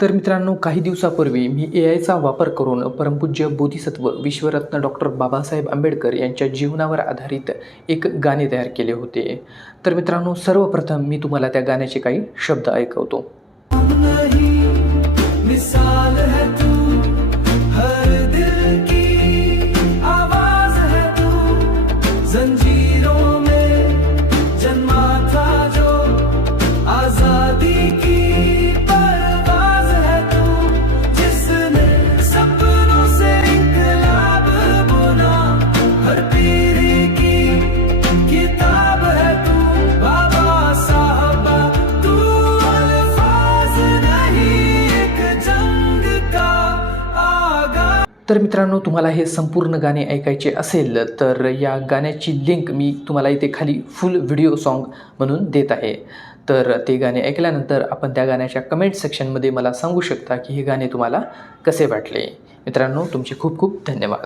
तर मित्रांनो, काही दिवसापूर्वी मी AIचा वापर करून परमपूज्य बोधिसत्व विश्वरत्न डॉक्टर बाबासाहेब आंबेडकर यांच्या जीवनावर आधारित एक गाणे तयार केले होते. तर मित्रांनो, सर्वप्रथम मी तुम्हाला त्या गाण्याचे काही शब्द ऐकवतो. मिसाल है तू, हर दिल की आवाज है तू, जंजीरों में जन्मा था जो आजादी की परवाज है तू, जिसने सपनों से इंकलाब बुना, हर पीढ़ी की किताब है तू, बाबा साहबा तू अल्फाज नहीं एक जंग का आगाज. तर मित्रांनो, तुम्हाला हे संपूर्ण गाणे ऐकायचे असेल तर या गाण्याची लिंक मी तुम्हाला इथे खाली फुल व्हिडिओ सॉन्ग म्हणून देत आहे. तर ते गाणे ऐकल्यानंतर आपण त्या गाण्याच्या कमेंट सेक्शनमध्ये मला सांगू शकता की हे गाणे तुम्हाला कसे वाटले. मित्रांनो, तुमचे खूप खूप धन्यवाद.